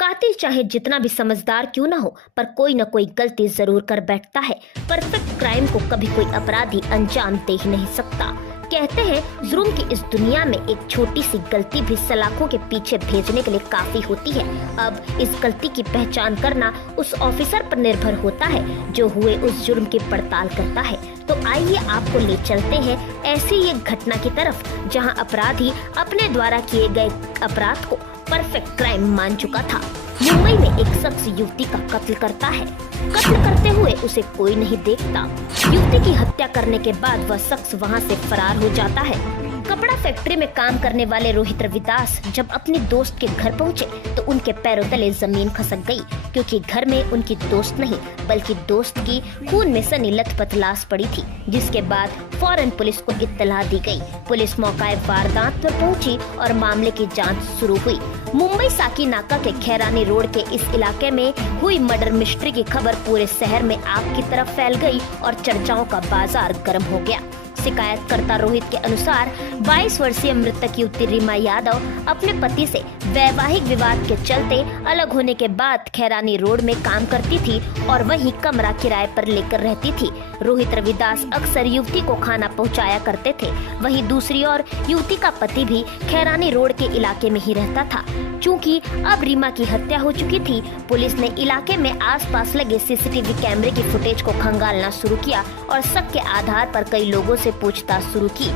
कातिल चाहे जितना भी समझदार क्यों ना हो, पर कोई न कोई गलती जरूर कर बैठता है। परफेक्ट क्राइम को कभी कोई अपराधी अंजाम दे ही नहीं सकता। कहते हैं जुर्म की इस दुनिया में एक छोटी सी गलती भी सलाखों के पीछे भेजने के लिए काफी होती है। अब इस गलती की पहचान करना उस ऑफिसर पर निर्भर होता है जो हुए उस जुर्म की पड़ताल करता है। तो आइए आपको ले चलते हैं ऐसी एक घटना की तरफ जहां अपराधी अपने द्वारा किए गए अपराध को परफेक्ट क्राइम मान चुका था। मुंबई में एक शख्स युवती का कत्ल करता है। कत्ल करते हुए उसे कोई नहीं देखता। युवती की हत्या करने के बाद वह शख्स वहां से फरार हो जाता है। कपड़ा फैक्ट्री में काम करने वाले रोहित रविदास जब अपने दोस्त के घर पहुंचे तो उनके पैरों तले जमीन खसक गई, क्योंकि घर में उनकी दोस्त नहीं बल्कि दोस्त की खून में सनी लथपथ लाश पड़ी थी। जिसके बाद फौरन पुलिस को इत्तला दी गई। पुलिस मौका वारदात पर पहुंची और मामले की जांच शुरू हुई। मुंबई साकी नाका के खैरानी रोड के इस इलाके में हुई मर्डर मिस्ट्री की खबर पूरे शहर में आग की तरफ फैल गई और चर्चाओं का बाजार गर्म हो गया। शिकायतकर्ता रोहित के अनुसार 22 वर्षीय मृतक युवती रीमा यादव अपने पति से वैवाहिक विवाद के चलते अलग होने के बाद खैरानी रोड में काम करती थी और वहीं कमरा किराए पर लेकर रहती थी। रोहित रविदास अक्सर युवती को खाना पहुंचाया करते थे। वहीं दूसरी ओर युवती का पति भी खैरानी रोड के इलाके में ही रहता था। चूँकि अब रीमा की हत्या हो चुकी थी, पुलिस ने इलाके में आसपास लगे सीसीटीवी कैमरे की फुटेज को खंगालना शुरू किया और शक के आधार पर कई लोगों से पूछताछ शुरू की।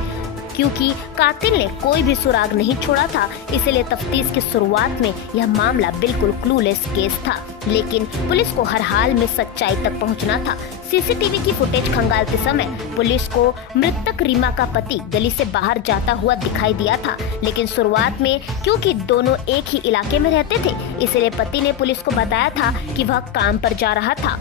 क्योंकि कातिल ने कोई भी सुराग नहीं छोड़ा था, इसलिए तफ्तीश की शुरुआत में यह मामला बिल्कुल क्लूलेस केस था। लेकिन पुलिस को हर हाल में सच्चाई तक पहुंचना था। सीसीटीवी की फुटेज खंगालते समय पुलिस को मृतक रीमा का पति गली से बाहर जाता हुआ दिखाई दिया था। लेकिन शुरुआत में क्योंकि दोनों एक ही इलाके में रहते थे, इसलिए पति ने पुलिस को बताया था कि वह काम पर जा रहा था।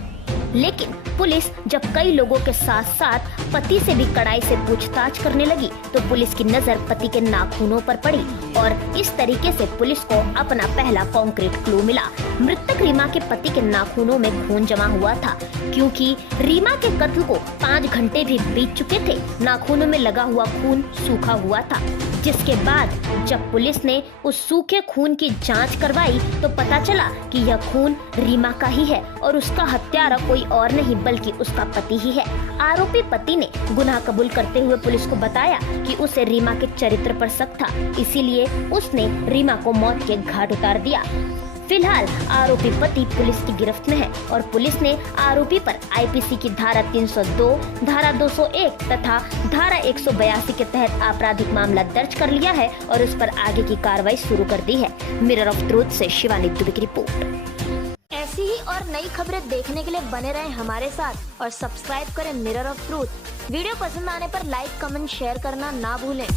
लेकिन पुलिस जब कई लोगों के साथ साथ पति से भी कड़ाई से पूछताछ करने लगी तो पुलिस की नजर पति के नाखूनों पर पड़ी और इस तरीके से पुलिस को अपना पहला कॉन्क्रीट क्लू मिला। मृतक रीमा के पति के नाखूनों में खून जमा हुआ था, क्योंकि रीमा के कत्ल को 5 घंटे भी बीत चुके थे। नाखूनों में लगा हुआ खून सूखा हुआ था, जिसके बाद जब पुलिस ने उस सूखे खून की जांच करवाई तो पता चला कि यह खून रीमा का ही है और उसका हत्यारा कोई और नहीं बल्कि उसका पति ही है। आरोपी पति ने गुनाह कबूल करते हुए पुलिस को बताया कि उसे रीमा के चरित्र पर शक था, इसीलिए उसने रीमा को मौत के घाट उतार दिया। फिलहाल आरोपी पति पुलिस की गिरफ्त में है और पुलिस ने आरोपी पर आईपीसी की धारा 302, धारा 201 तथा धारा 182 के तहत आपराधिक मामला दर्ज कर लिया है और उस पर आगे की कार्रवाई शुरू कर दी है। मिरर ऑफ ट्रूथ से शिवानी दुबे की रिपोर्ट। ऐसी ही और नई खबरें देखने के लिए बने रहें हमारे साथ और सब्सक्राइब करें मिरर ऑफ ट्रूथ। वीडियो पसंद आने पर लाइक, कमेंट, शेयर करना ना भूलें।